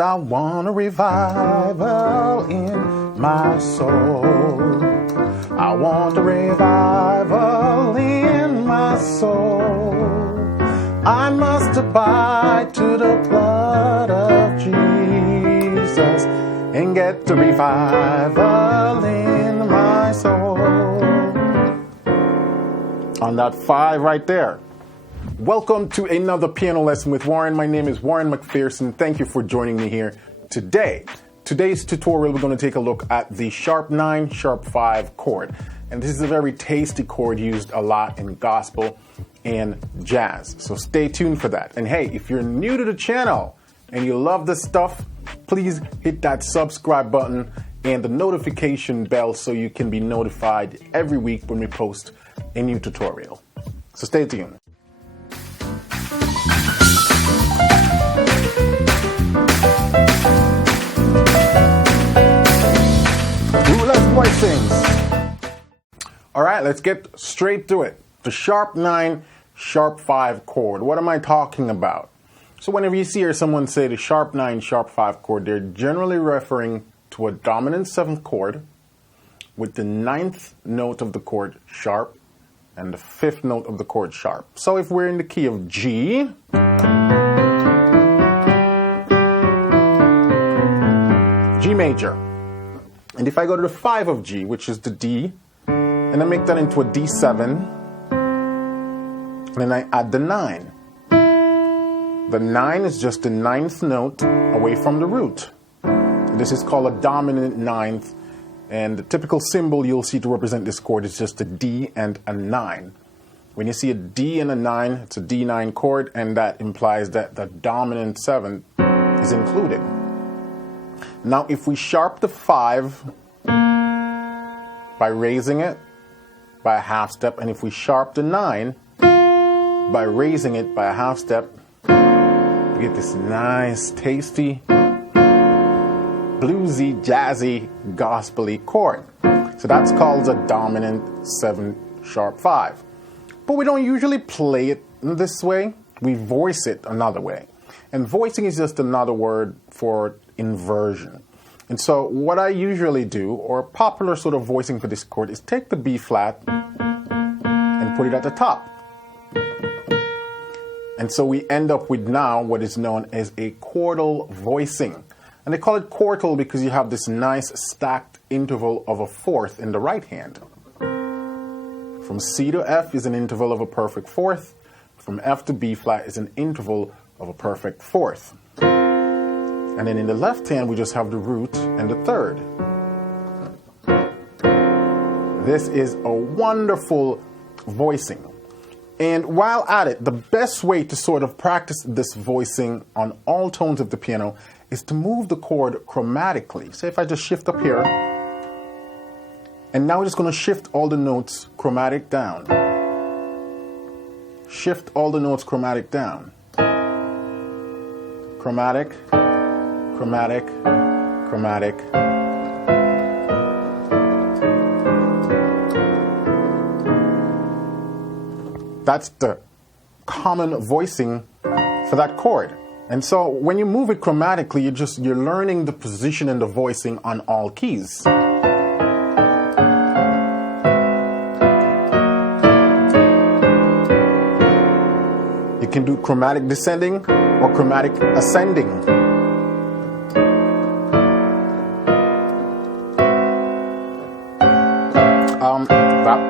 I want a revival in my soul. I want a revival in my soul. I must abide to the blood of Jesus and get the revival in my soul. On that 5 right there. Welcome to another piano lesson with Warren. My name is Warren McPherson. Thank you for joining me here today. Today's tutorial, we're going to take a look at the sharp 9, sharp 5 chord. And this is a very tasty chord used a lot in gospel and jazz. So stay tuned for that. And hey, if you're new to the channel and you love this stuff, please hit that subscribe button and the notification bell so you can be notified every week when we post a new tutorial. So stay tuned. Rootless voicings. All right, let's get straight to it. The sharp 9, sharp 5 chord. What am I talking about? So whenever you see or someone say the sharp 9, sharp 5 chord, they're generally referring to a dominant 7th chord with the 9th note of the chord sharp and the 5th note of the chord sharp. So if we're in the key of G, G major. And if I go to the 5 of G, which is the D, and I make that into a D7, and then I add the 9. The 9 is just the 9th note away from the root. This is called a dominant 9th, and the typical symbol you'll see to represent this chord is just a D and a 9. When you see a D and a 9, it's a D9 chord, and that implies that the dominant 7 is included. Now, if we sharp the 5 by raising it by a half step, and if we sharp the 9 by raising it by a half step, we get this nice, tasty, bluesy, jazzy, gospel-y chord. So that's called a dominant 7 sharp 5. But we don't usually play it in this way. We voice it another way. And voicing is just another word for inversion. And so what I usually do, or popular sort of voicing for this chord, is take the B flat and put it at the top. And so we end up with now what is known as a chordal voicing. And they call it quartal because you have this nice stacked interval of a fourth in the right hand. From C to F is an interval of a perfect fourth. From F to B flat is an interval of a perfect fourth. And then in the left hand, we just have the root and the third. This is a wonderful voicing. And while at it, the best way to sort of practice this voicing on all tones of the piano is to move the chord chromatically. Say if I just shift up here, and now we're just going to shift all the notes chromatic down. Shift all the notes chromatic down. Chromatic, chromatic, chromatic. That's the common voicing for that chord. And so when you move it chromatically, you're learning the position and the voicing on all keys. You can do chromatic descending or chromatic ascending.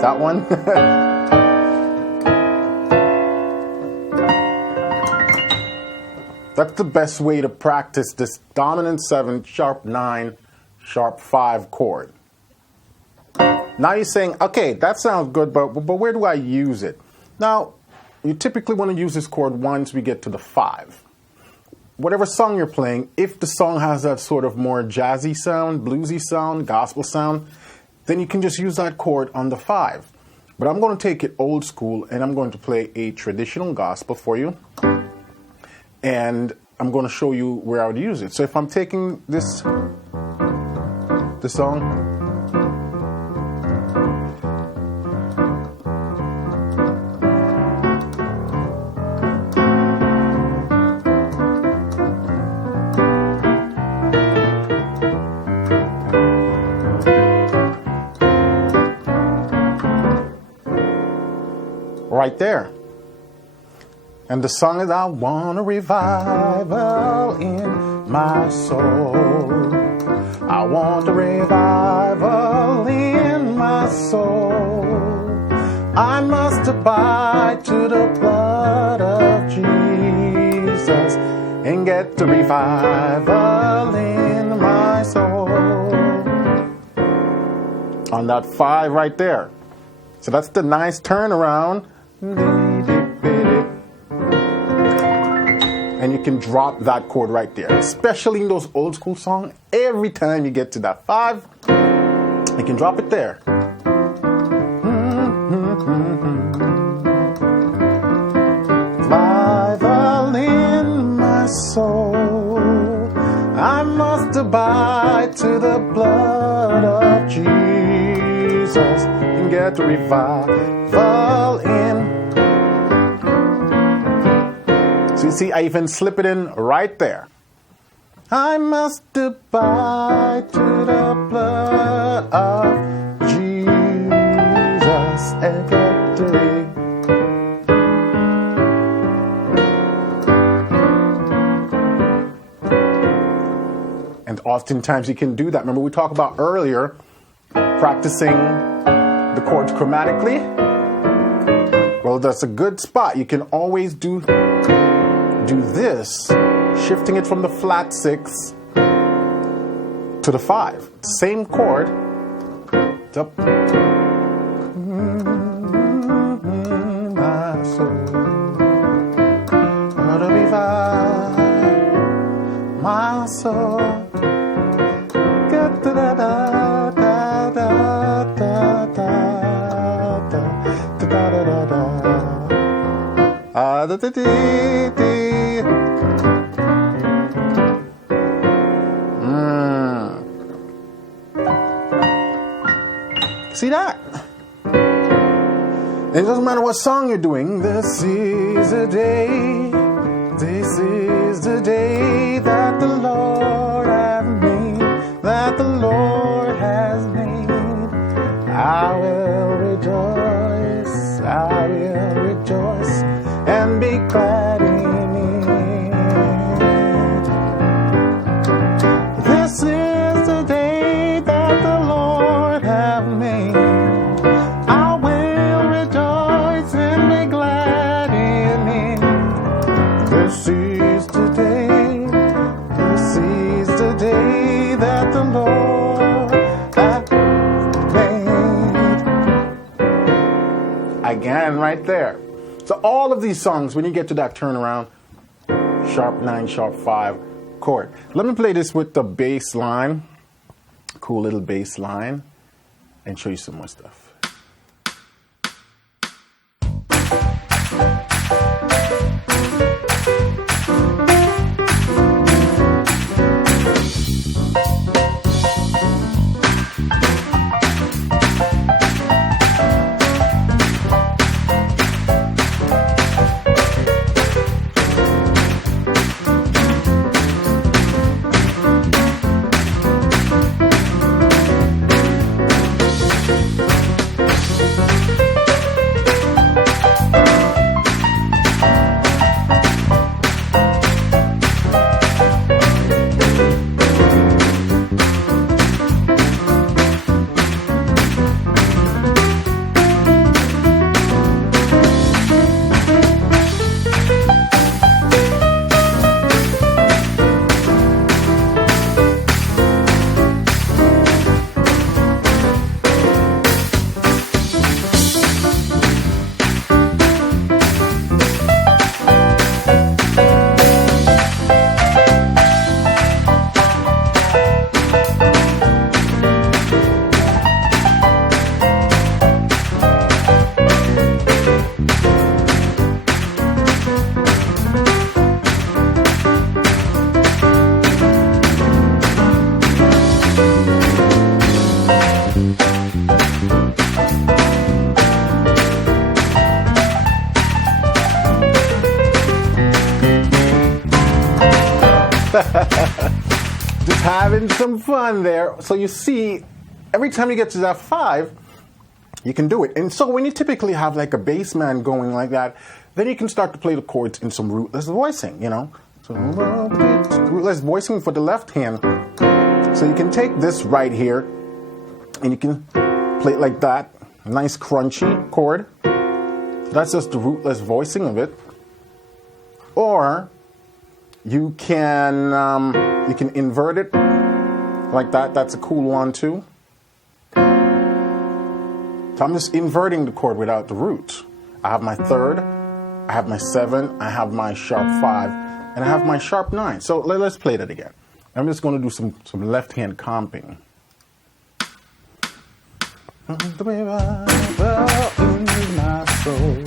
That one. That's the best way to practice this dominant 7, sharp 9, sharp 5 chord. Now you're saying, okay, that sounds good, but where do I use it? Now, you typically want to use this chord once we get to the 5. Whatever song you're playing, if the song has that sort of more jazzy sound, bluesy sound, gospel sound, then you can just use that chord on the 5. But I'm going to take it old school, and I'm going to play a traditional gospel for you. And I'm going to show you where I would use it. So if I'm taking this song, right there. And the song is, I want a revival in my soul. I want a revival in my soul. I must abide to the blood of Jesus and get the revival in my soul. On that 5 right there. So that's the nice turnaround. And you can drop that chord right there. Especially in those old school songs. Every time you get to that 5, you can drop it there. Revival in my soul. I must abide to the blood of Jesus and get the revival in. So you see, I even slip it in right there. I must abide to the blood of Jesus and get the revival. And oftentimes you can do that. Remember we talked about earlier practicing the chords chromatically? Well, that's a good spot. You can always do this, shifting it from the flat 6 to the 5. Same chord. Up. My soul. Gotta revive my soul. Da da da da da da da da da da da da da. See that? It doesn't matter what song you're doing. This is the day. This is the day that the Lord has made. That the Lord has made. I will rejoice. I will rejoice and be glad in it. This is the day that the Lord has made. I will rejoice and be glad in it. This is the day. This is the day that the Lord has made. Again, right there. So all of these songs, when you get to that turnaround, sharp 9, sharp 5 chord. Let me play this with the bass line, cool little bass line, and show you some more stuff. Just having some fun there. So you see, every time you get to that 5, you can do it. And so when you typically have like a bass man going like that, then you can start to play the chords in some rootless voicing, you know. So rootless voicing for the left hand. So you can take this right here and you can play it like that. Nice crunchy chord. That's just the rootless voicing of it. Or you can invert it like that. That's a cool one too. So I'm just inverting the chord without the root. I have my third, I have my 7, I have my sharp 5, and I have my sharp 9. So let's play that again. I'm just going to do some left hand comping. The revival in my soul.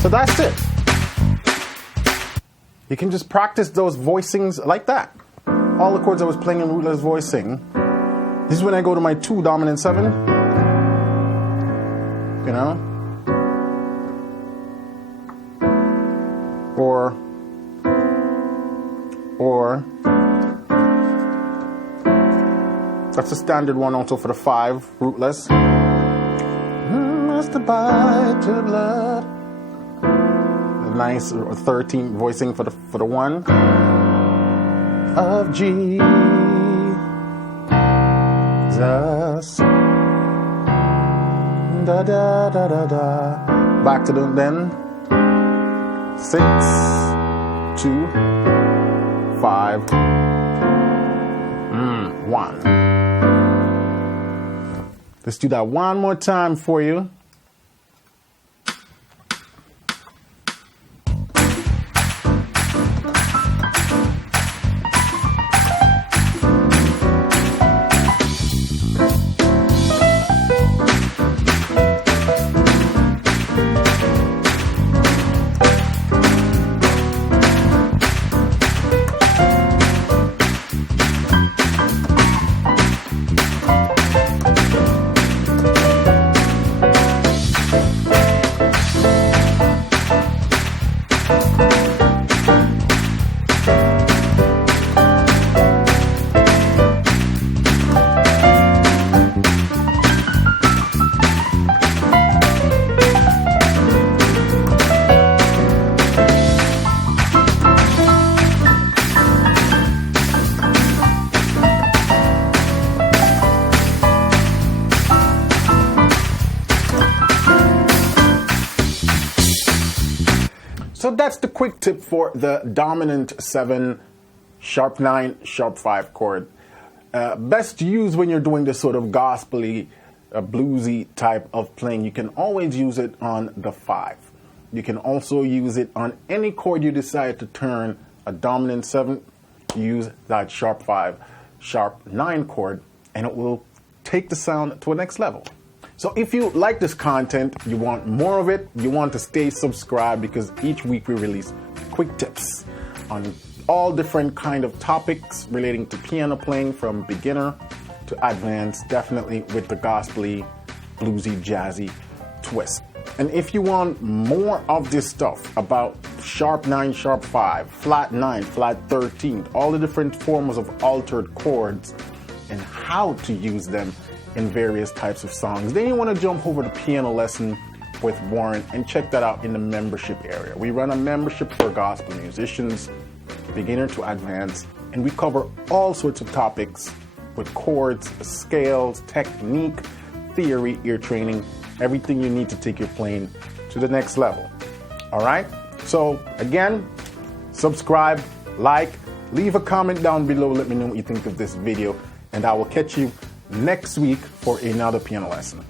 So that's it. You can just practice those voicings like that. All the chords I was playing in rootless voicing. This is when I go to my 2 dominant 7. You know? Or that's a standard one also for the 5, rootless. Must abide to blood. A nice 13 voicing for the 1 of Jesus. Da da da da da. Back to the then 6, 2, 5, 1. Let's do that one more time for you. So that's the quick tip for the dominant 7, sharp 9, sharp 5 chord. Best to use when you're doing this sort of gospel-y, bluesy type of playing. You can always use it on the 5. You can also use it on any chord you decide to turn a dominant 7. Use that sharp 5, sharp 9 chord, and it will take the sound to a next level. So if you like this content, you want more of it, you want to stay subscribed, because each week we release quick tips on all different kind of topics relating to piano playing, from beginner to advanced, definitely with the gospel-y, bluesy, jazzy twist. And if you want more of this stuff about sharp 9, sharp 5, flat 9, flat 13, all the different forms of altered chords and how to use them in various types of songs, then you want to jump over to Piano Lesson with Warren and check that out in the membership area. We run a membership for gospel musicians, beginner to advanced, and we cover all sorts of topics with chords, scales, technique, theory, ear training, everything you need to take your playing to the next level. All right? So again, subscribe, like, leave a comment down below. Let me know what you think of this video, and I will catch you next week for another piano lesson.